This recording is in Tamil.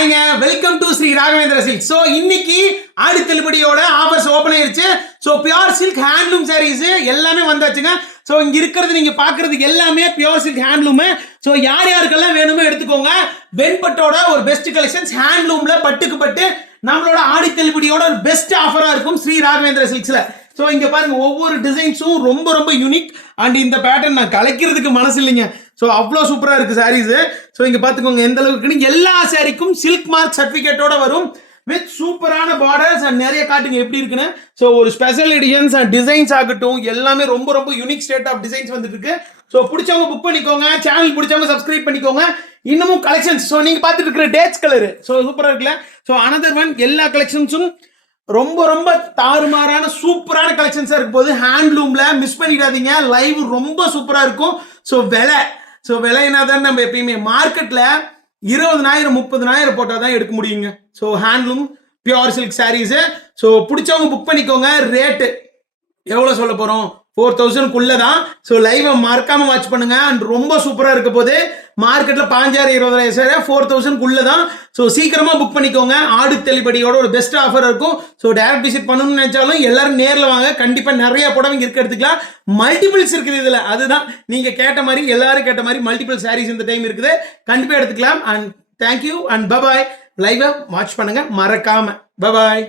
ஹாய்ங்க, welcome to Sri Raghavendra silk. So இன்னைக்கு ஆடி தள்ளுபடியோட ஆஃபர்ஸ் ஓப்பன் ஆயிருச்சு. So pure silk handloom sarees எல்லாமே வந்தாச்சுங்க. ஸோ இங்க இருக்கிறது நீங்க பாக்குறதுக்கு எல்லாமே பியூர் சில்க் ஹேண்ட்லூம். ஸோ யார் யாருக்கெல்லாம் வேணுமோ எடுத்துக்கோங்க. வெண்பட்டோட ஒரு பெஸ்ட் கலெக்ஷன்ஸ் ஹேண்ட்லூம்ல பட்டுக்கு பட்டு நம்மளோட ஆடி தள்ளுபடியோட ஒரு பெஸ்ட் ஆஃபரா இருக்கும் ஸ்ரீ ராகவேந்திர சில்க்ஸ்ல. ஸோ இங்க பாருங்க, ஒவ்வொரு டிசைன்ஸும் ரொம்ப ரொம்ப யூனிக். அண்ட் இந்த பேட்டர்ன் நான் கலைக்கிறதுக்கு மனசு இல்லைங்க. ஸோ அவ்வளோ சூப்பராக இருக்கு சாரீஸ். ஸோ இங்க பார்த்துக்கோங்க எந்த அளவுக்குன்னு. எல்லா சாரிக்கும் சில்க் மார்க் சர்டிஃபிகேட்டோட வரும் வித் சூப்பரான பார்டர்ஸ் அண்ட் நிறைய காட்டுங்க எப்படி இருக்குன்னு. ஸோ ஒரு ஸ்பெஷல் எடிஷன்ஸ் அண்ட் டிசைன்ஸ் ஆகட்டும் எல்லாமே ரொம்ப ரொம்ப யூனிக் ஸ்டேட் ஆஃப் டிசைன்ஸ் வந்துட்டு இருக்கு. ஸோ பிடிச்சவங்க புக் பண்ணிக்கோங்க, சேனல் பிடிச்சவங்க சப்ஸ்கிரைப் பண்ணிக்கோங்க. இன்னமும் கலெக்ஷன்ஸ் ஸோ நீங்க பார்த்துட்டு இருக்கிற டேட்ஸ் கலர் ஸோ சூப்பராக இருக்குல்ல. ஸோ அனதர் ஒன், எல்லா கலெக்ஷன்ஸும் ரொம்ப ரொம்ப தாறுமாறான சூப்பரான கலெக்ஷன்ஸா இருக்க போது ஹேண்ட்லூம்ல மிஸ் பண்ணிடாதீங்க. லைவ் ரொம்ப சூப்பரா இருக்கும். ஸோ விலை என்னதான் நம்ம எப்பயுமே மார்க்கெட்ல 20,000 30,000 போட்டால் தான் எடுக்க முடியுங்க. So handloom pure silk sarees. So பிடிச்சவங்க புக் பண்ணிக்கோங்க. ரேட்டு எவ்வளோ சொல்ல போறோம், 4,000 தான். ஸோ லைவை மறக்காம வாட்ச் பண்ணுங்க. அண்ட் ரொம்ப சூப்பரா இருக்க போது மார்க்கெட்ல 5,000 20,000 4,000 தான். ஸோ சீக்கிரமா புக் பண்ணிக்கோங்க. ஆடி தள்ளுபடியோட ஒரு பெஸ்ட் ஆஃபர் இருக்கும். ஸோ டைரக்ட் விசிட் பண்ணணும்னு நினைச்சாலும் எல்லாரும் நேரில் வாங்க. கண்டிப்பா நிறைய புடவைங்க இருக்க எடுத்துக்கலாம். மல்டிபிள்ஸ் இருக்குது இதுல. அதுதான் நீங்க கேட்ட மாதிரி, எல்லாரும் கேட்ட மாதிரி மல்டிபிள் சாரீஸ் இந்த டைம் இருக்குது. கண்டிப்பா எடுத்துக்கலாம். And thank you and bye bye. லைவை வாட்ச் பண்ணுங்க மறக்காம. பபாய்.